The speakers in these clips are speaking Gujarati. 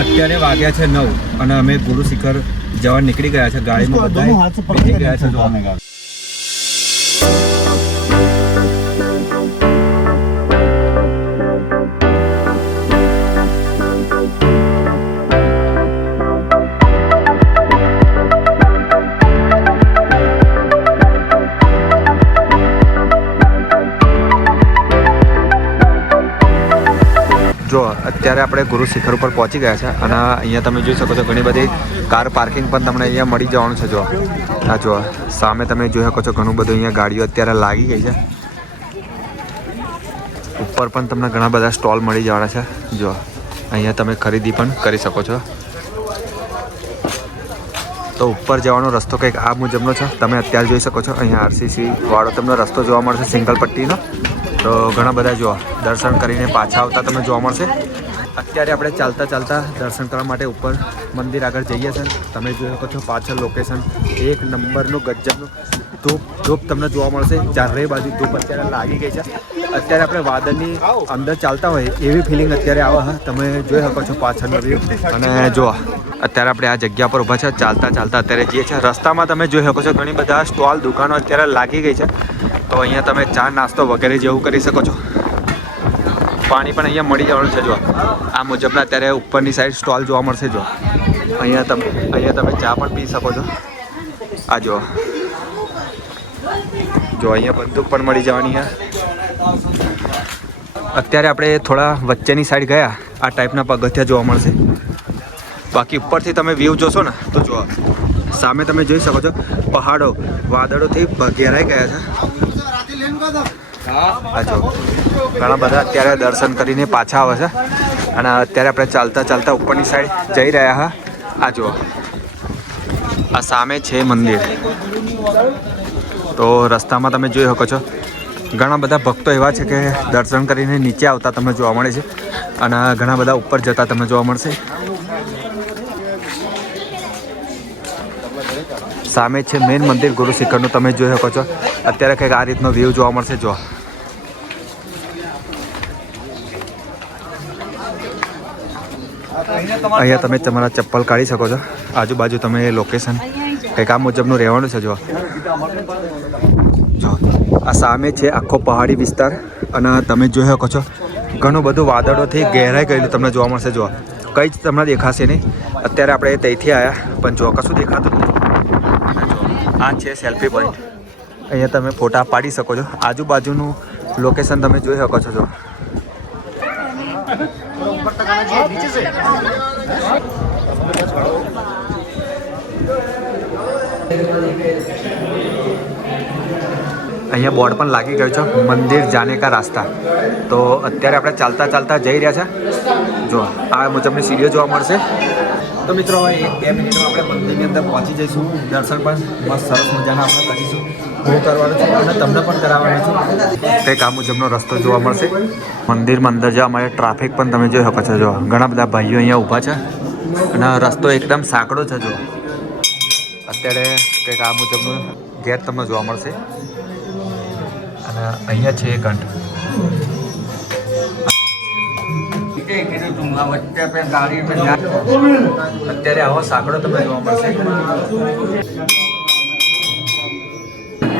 અત્યારે વાગ્યા છે નવ અને અમે ગુરુ શિખર જવા નીકળી ગયા છે. ગાડીમાં બધા ગયા છે અત્યારે આપણે ગુરુ શિખર ઉપર પહોંચી ગયા છે અને અહીંયા તમે જોઈ શકો છો ઘણી બધી કાર પાર્કિંગ પણ તમને અહીંયા મળી જવાનું છે જો આ જો સામે તમે જોઈ શકો છો ઘણું બધું અહીંયા ગાડીઓ અત્યારે લાગી ગઈ છે. ઉપર પણ તમને ઘણા બધા સ્ટોલ મળી જવાના છે જો અહીંયા તમે ખરીદી પણ કરી શકો છો. તો ઉપર જવાનો રસ્તો કંઈક આ મુજબનો છે. તમે અત્યારે જોઈ શકો છો, અહીંયા આરસીસી વાળો તમને રસ્તો જોવા મળશે સિંગલ પટ્ટીનો તો ઘણા બધા જો દર્શન કરીને પાછા આવતા તમને જોવા મળશે. અત્યારે આપણે ચાલતા ચાલતા દર્શન કરવા માટે ઉપર મંદિર આગળ જઈએ છીએ. તમે જોઈ શકો છો પાછળ લોકેશન એક નંબરનું ગજબનું ધૂપ. ધૂપ તમને જોવા મળશે. ચારે બાજુ ધૂપ અત્યારે લાગી ગઈ છે. અત્યારે આપણે વાદળની અંદર ચાલતા હોય એવી ફિલિંગ અત્યારે આવે તમે જોઈ શકો છો પાછળનો વ્યૂ અને જો અત્યારે આપણે આ જગ્યા પર ઊભા છે. ચાલતા ચાલતા અત્યારે જઈએ છીએ. રસ્તામાં તમે જોઈ શકો છો ઘણી બધા સ્ટોલ દુકાનો અત્યારે લાગી ગઈ છે. તો અહીંયા તમે ચા નાસ્તો વગેરે જેવું કરી શકો છો. પાણી પણ અહીંયા મળી જવાનું છે જો. આ મુજબના અત્યારે ઉપરની સાઈડ સ્ટોલ જોવા મળશે જો. અહીંયા તમે અહીંયા તમે ચા પણ પી શકો છો. આ જો. જો અહીંયા બંદૂક પણ મળી જવાની અત્યારે આપણે થોડા વચ્ચેની સાઈડ ગયા. આ ટાઈપના પગથિયા જોવા મળશે. બાકી ઉપરથી તમે વ્યૂ જોશો ને, તો જો સામે તમે જોઈ શકો છો, પહાડો, વાદળોથી ઘેરાઈ ગયા છે. આ જો, ઘણા બધા અત્યારે દર્શન કરીને પાછા આવે છે. અને અત્યારે આપણે ચાલતા ચાલતા ઉપરની સાઈડ જઈ રહ્યા હા. આ જુઓ. આ સામે છે મંદિર. તો રસ્તામાં તમે જોઈ શકો છો, ઘણા બધા ભક્તો એવા છે કે દર્શન કરીને નીચે આવતા તમને જોવા મળે છે. અને ઘણા બધા ઉપર જતા તમને જોવા મળશે. સામે છે મેન મંદિર ગુરુ શિખરનું, તમે જોઈ શકો છો. અત્યારે કંઈક આ રીતનો વ્યૂ જોવા મળશે જો અહીંયા તમે તમારા ચપ્પલ કાઢી શકો છો. આજુબાજુ તમે લોકેશન કંઈક આ મુજબનું રહેવાનું છે જો જો આ સામે છે આખો પહાડી વિસ્તાર અને તમે જોઈ શકો છો, ઘણું બધું વાદળોથી ગહેરાઈ ગયેલું તમને જોવા મળશે જો કંઈ જ તમને દેખાશે નહીં. અત્યારે આપણે ત્યાંથી આવ્યા પણ જો કશું દેખાતું નથી. આ છે સેલ્ફી પોઈન્ટ અહીંયા તમે ફોટા પાડી શકો છો. આજુબાજુનું લોકેશન તમે જોઈ શકો છો જો અહીંયા બોર્ડ પણ લાગી ગયું છે મંદિર જાને કા રાસ્તા. તો અત્યારે આપણે ચાલતા ચાલતા જઈ રહ્યા છે. જો આ મુજબની સીડીઓ જોવા મળશે. તો મિત્રો એક બે મિનિટમાં આપણે મંદિરની અંદર પહોંચી જઈશું. દર્શન પણ મસ્ત સરસ મજાના આપણે કરીશું. હું કરવાનું છું અને તમને પણ કરાવવાનો છું. કંઈક આ મુજબનો રસ્તો જોવા મળશે. મંદિરમાં અંદર જવા માટે ટ્રાફિક પણ તમે જોઈ શકો છો. જો, ઘણા બધા ભાઈઓ અહીંયા ઊભા છે. અને રસ્તો એકદમ સાંકડો છે, જો. અત્યારે કંઈક આ મુજબનું ગેટ તમને જોવા મળશે. અને અહીંયા છે ઘંટ. અત્યારે આવો સાંકડો તમને જોવા મળશે.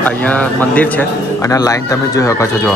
અહીંયા મંદિર છે અને લાઈન તમે જોઈ શકો છો જો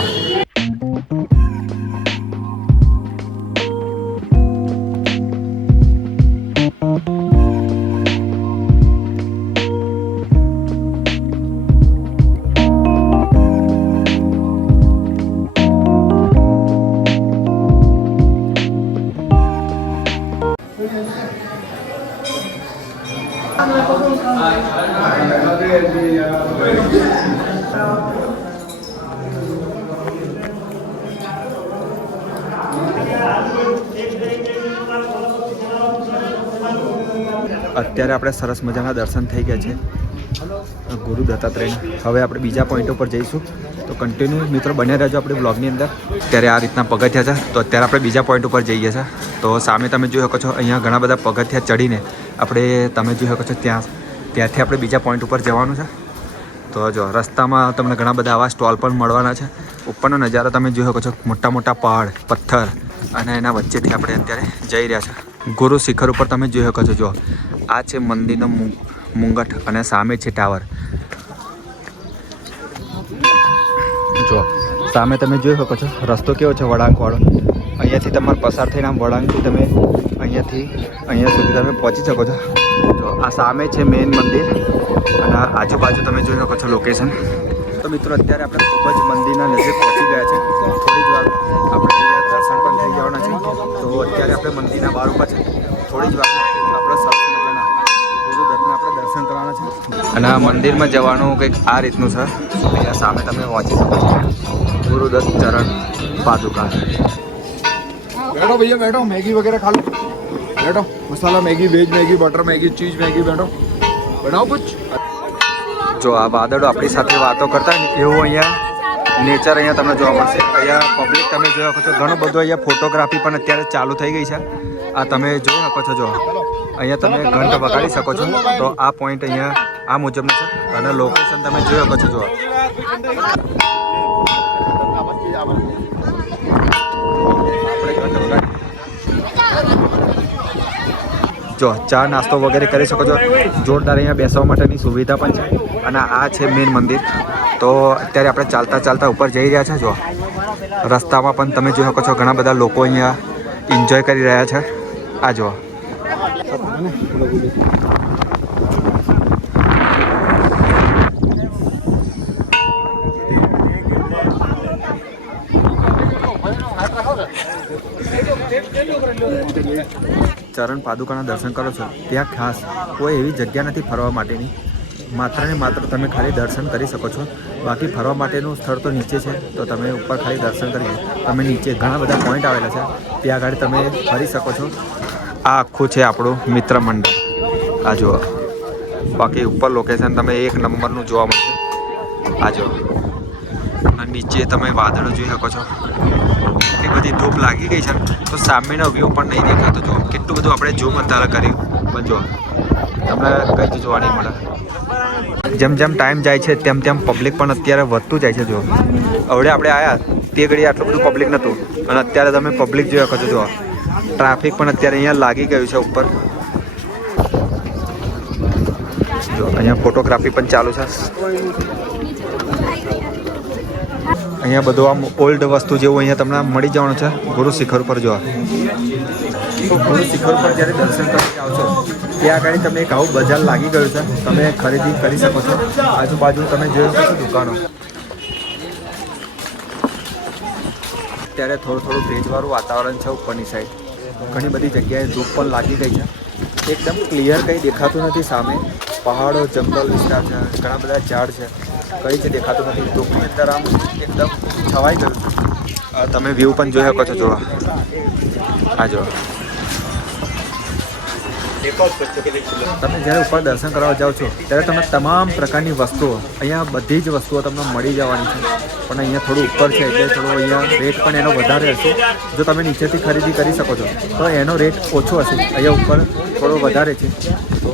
અત્યારે આપણે સરસ મજાના દર્શન થઈ ગયા છે. ગુરુ દત્તાત્રેય હવે આપણે બીજા પોઈન્ટ ઉપર જઈશું. તો કન્ટિન્યુ મિત્રો, બન્યા રહેજો આપણે બ્લોગની અંદર. ત્યારે આ રીતના પગથિયા છે. તો અત્યારે આપણે બીજા પોઈન્ટ ઉપર જઈએ છીએ. તો સામે તમે જોઈ શકો છો, અહીંયા ઘણા બધા પગથિયા ચડીને આપણે તમે જોઈ શકો છો ત્યાં, ત્યાંથી આપણે બીજા પોઈન્ટ ઉપર જવાનું છે. તો જો, રસ્તામાં તમને ઘણા બધા આવા સ્ટોલ પણ મળવાના છે. ઉપરનો નજારો તમે જોઈ શકો છો, મોટા મોટા પહાડ, પથ્થર અને એના વચ્ચેથી આપણે અત્યારે જઈ રહ્યા છે. ગુરુ શિખર ઉપર તમે જોઈ શકો છો, જો, આ છે મંદિરનો મુંગટ અને સામે છે ટાવર. જો સામે તમે જોઈ શકો છો, રસ્તો કેવો છે વળાંકવાળો. અહીંયાથી તમારે પસાર થઈને આમ વળાંકથી તમે અહીંયાથી અહીંયા સુધી તમે પહોંચી શકો છો. તો આ સામે છે મેઇન મંદિર અને આજુબાજુ તમે જોઈ શકો છો લોકેશન તો મિત્રો, અત્યારે આપણે ખૂબ જ મંદિરના નજીક પહોંચી ગયા છે. થોડી જ વાર આપણે દર્શન પણ થઈ જવાના છે. તો અત્યારે આપણે મંદિરના બહાર ઉપર છે. થોડી જ વાર આપણે દર્શન કરવાના છે. અને આ મંદિરમાં જવાનું કંઈક આ રીતનું છે. અહીંયા સામે તમે વાંચી શકો છો. ગુરુદત્ત ચરણ પાદુકા. બેઠો ભૈયા બેઠો. મેગી વગેરે ખાલો. બેઠો. Masala Maggi veg Maggi butter Maggi cheese Maggi બેઠો. બનાવો કુછ જો આ વાદળો આપણી સાથે વાતો કરતા ને એવું અહીંયા નેચર અહીંયા તમને જોવા મળશે. અહીંયા પબ્લિક તમે જોઈ શકો છો ઘણો બધો અહીંયા ફોટોગ્રાફી પણ અત્યારે ચાલુ થઈ ગઈ છે. આ તમે જોઈ શકો છો જોવા અહીંયા તમે ઘંટ વગાડી શકો છો. તો આ પોઈન્ટ અહીંયા આ મુજબનું છે. અને લોકેશન તમે જોઈ શકો છો જો આપણે ઘંટ વગાડી જો ચા નાસ્તો વગેરે કરી શકો છો. જોરદાર અહીંયા બેસવા માટેની સુવિધા પણ છે. અને આ છે મેઇન મંદિર. તો અત્યારે આપણે ચાલતા ચાલતા ઉપર જઈ રહ્યા છે જો રસ્તામાં પણ તમે જોઈ શકો છો ઘણા બધા લોકો અહીંયા એન્જોય કરી રહ્યા છે. આ જો ચરણ પાદુકાના દર્શન કરો છો. ત્યાં ખાસ કોઈ એવી જગ્યા નથી ફરવા માટેની. માત્ર ને માત્ર તમે ખાલી દર્શન કરી શકો છો. બાકી ફરવા માટેનું સ્થળ તો નીચે છે, તો તમે ઉપર ખાલી દર્શન કરી તમે નીચે ઘણા બધા પોઈન્ટ આવેલા છે. ત્યાં આગળ તમે ફરી શકો છો. આ આખું છે આપણું મિત્ર મંડળ. આ જુઓ. બાકી ઉપર લોકેશન તમે એક નંબરનું જોવા મળશે. આ જુઓ. નીચે તમે વાદળો જોઈ શકો છો. એટલી બધી ધૂપ લાગી ગઈ છે. તો સામેનો વ્યૂ પણ નહીં દેખાતો. જો કેટલું બધું આપણે ઝૂમ અંતર કર્યું. પણ જો તમને કંઈ જ જોવા નહીં મળે. જેમ જેમ ટાઈમ જાય છે, તેમ તેમ પબ્લિક પણ અત્યારે વધતું જાય છે જો હવે આપણે આવ્યા તે ઘડી આટલું બધું પબ્લિક નહોતું. અને અત્યારે તમે પબ્લિક જોઈ શકો છો જો ટ્રાફિક પણ અત્યારે અહીંયા લાગી ગયું છે ઉપર. જો, અહીંયા ફોટોગ્રાફી પણ ચાલુ છે. અહીંયા બધું આમ ઓલ્ડ વસ્તુ જેવું અહીંયા તમને મળી જવાનું છે. ગુરુ શિખર ઉપર જો ગુરુ શિખર ઉપર જ્યારે દર્શન કરવા જાઓ છો ત્યાં આગળ તમને એક આવું બજાર લાગી ગયું છે. તમે ખરીદી કરી શકો છો. આજુબાજુ તમે જોઈ શકો છો દુકાનો. અત્યારે થોડું થોડું ભેજવાળું વાતાવરણ છે ઉપરની સાઈડ ઘણી બધી જગ્યાએ ધૂપ પણ લાગી ગઈ છે. એકદમ ક્લિયર કંઈ દેખાતું નથી સામે. પહાડો, જંગલ, વિસ્તાર છે, ઘણા બધા ઝાડ છે. કંઈ જ દેખાતું નથી. ધૂપની અંદર આમ એકદમ છવાઈ ગયું. તમે વ્યૂ પણ જોઈ શકો છો. જોવા. આ જો તમે જ્યારે ઉપર દર્શન કરવા જાઓ છો, ત્યારે તમે તમામ પ્રકારની વસ્તુઓ, અહીંયા બધી જ વસ્તુઓ તમને મળી જવાની છે. પણ અહીંયા થોડું ઉપર છે એટલે થોડો અહીંયા રેટ પણ એનો વધારે હશે. જો તમે નીચેથી ખરીદી કરી શકો છો, તો એનો રેટ ઓછો હશે. અહીંયા ઉપર થોડો વધારે છે.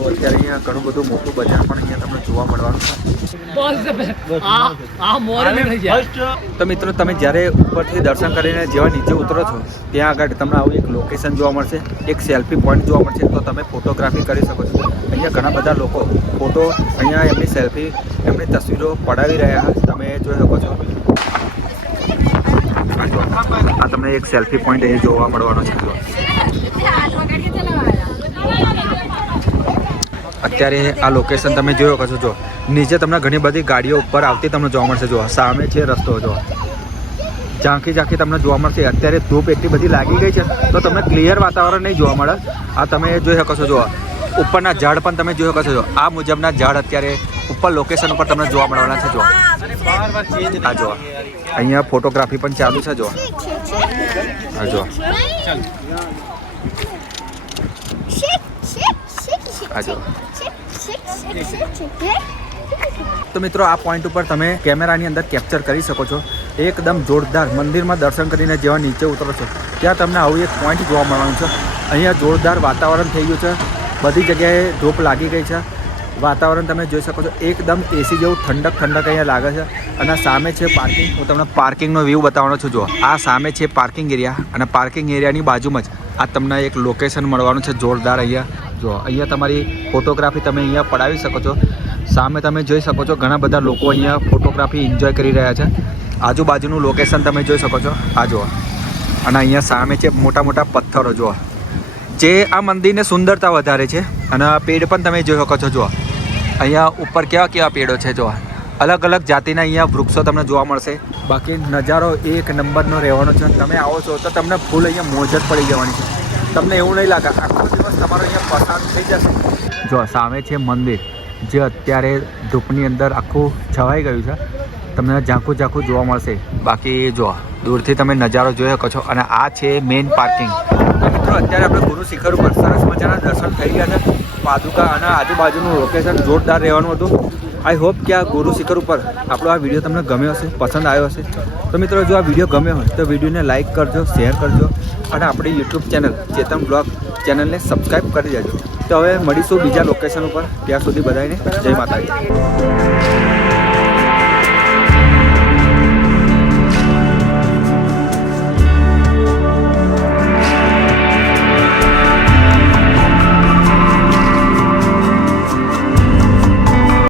અત્યારે અહીંયા ઘણું બધું મોટું બજાર પણ અહીંયા તમને જોવા મળવાનું છે. તો મિત્રો તમે જ્યારે ઉપરથી દર્શન કરીને જેવા નીચે ઉતરો છો ત્યાં આગળ તમને આવું એક લોકેશન જોવા મળશે એક સેલ્ફી પોઈન્ટ જોવા મળશે તો તમે ફોટોગ્રાફી કરી શકો છો. અહીંયા ઘણા બધા લોકો ફોટો અહીંયા એમની સેલ્ફી એમની તસવીરો પડાવી રહ્યા તમે જોઈ શકો છો. આ તમને એક સેલ્ફી પોઈન્ટ એ જોવા મળવાનો છે. અત્યારે આ લોકેશન તમે જોઈ શકો છો જો. નીચે તમને ઘણી બધી ગાડીઓ ઉપર આવતી તમને જોવા મળશે જો. સામે છે રસ્તો જો. ઝાંખી ઝાંખી તમને જોવા મળશે. અત્યારે ધૂપ એટલી બધી લાગી ગઈ છે તો તમને ક્લિયર વાતાવરણ નહીં જોવા મળે. આ તમે જોઈ શકો છો જો. ઉપરના ઝાડ પણ તમે જોઈ શકો છો જો. આ મુજબના ઝાડ અત્યારે ઉપર લોકેશન ઉપર તમને જોવા મળવાના છે જો. આ જો. અહીંયા ફોટોગ્રાફી પણ ચાલુ છે જો. આ જો. આ જો. તો મિત્રો, આ પોઈન્ટ ઉપર તમે કેમેરાની અંદર કેપ્ચર કરી શકો છો. એકદમ જોરદાર મંદિરમાં દર્શન કરીને જેવા નીચે ઉતરો છો. ત્યાં તમને આવું એક પોઈન્ટ જોવા મળવાનું છે. અહીંયા જોરદાર વાતાવરણ થઈ ગયું છે. બધી જગ્યાએ ધૂપ લાગી ગઈ છે. વાતાવરણ તમે જોઈ શકો છો. એકદમ એસી જેવું ઠંડક ઠંડક અહીંયા લાગે છે. અને સામે છે પાર્કિંગ હું તમને પાર્કિંગનો વ્યૂ બતાવવાનો છું. જો આ સામે છે પાર્કિંગ એરિયા અને પાર્કિંગ એરિયાની બાજુમાં જ આ તમને એક લોકેશન મળવાનું છે. જોરદાર અહીંયા. જો, અહીંયા તમારી ફોટોગ્રાફી તમે અહીંયા પડાવી શકો છો. સામે તમે જોઈ શકો છો, ઘણા બધા લોકો અહીંયા ફોટોગ્રાફી એન્જોય કરી રહ્યા છે. આજુબાજુનું લોકેશન તમે જોઈ શકો છો. આ જુઓ. અને અહીંયા સામે છે મોટા મોટા પથ્થરો, જુઓ. જે આ મંદિરને સુંદરતા વધારે છે. અને પેડ પણ તમે જોઈ શકો છો, જુઓ. અહીંયા ઉપર કેવા કેવા પેડો છે, જુઓ. અલગ અલગ જાતિના અહીંયા વૃક્ષો તમને જોવા મળશે. બાકી નજારો એક નંબરનો રહેવાનો છે. તમે આવો છો તો તમને ફૂલ અહીંયા મોજ જ પડી જવાની છે. તમને એવું નહીં લાગે આખો દિવસ તમારો અહીંયા પસાર થઈ જશે. જો સામે છે મંદિર જે અત્યારે ધૂપની અંદર આખું છવાઈ ગયું છે. તમને ઝાંખું ઝાંખું જોવા મળશે. બાકી જો દૂરથી તમે નજારો જોઈ શકો છો અને આ છે મેઇન પાર્કિંગ મિત્રો અત્યારે આપણે ગુરુ શિખર ઉપર સરસ મજાના દર્શન થઈ ગયા છે. પાદુકા અને આજુબાજુનું લોકેશન જોરદાર રહેવાનું હતું. આઈ હોપ કે આ ગુરુ શિખર ઉપર આપણો આ વીડિયો તમને ગમ્યો હશે, પસંદ આવ્યો હશે. તો મિત્રો, જો આ વીડિયો ગમ્યો હોય, તો વિડીયોને લાઇક કરજો, શેર કરજો અને આપણી યુટ્યુબ ચેનલ, ચેતન બ્લોગ ચેનલને સબસ્ક્રાઈબ કરી દેજો. તો હવે મળીશું બીજા લોકેશન ઉપર. ત્યાં સુધી બધાને જય માતાજી.